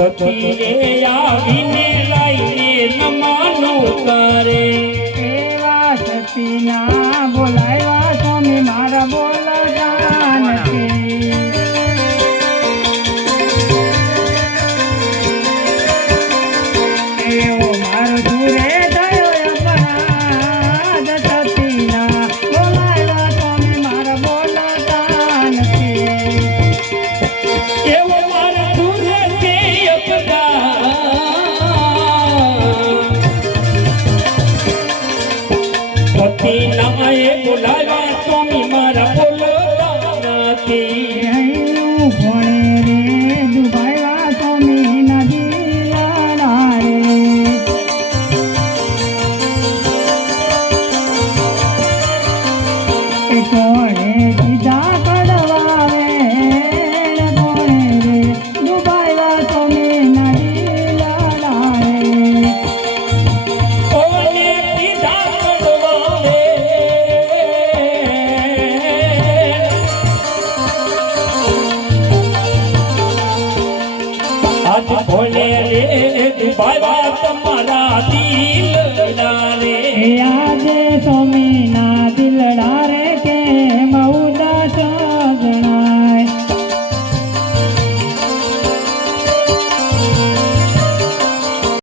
સખીએ આવીને લઈને નમાનો કરે એવા સતીના બોલાવ્યા સ્વામી મારા બોલા જાન એવા અપરાધ પતિ નાએ બોલાવ્યા સ્વામી મારા બોલતા નથી. હૈયું ભોલે રે બાબા તમારા દિલ રે. આજે સ્વામીના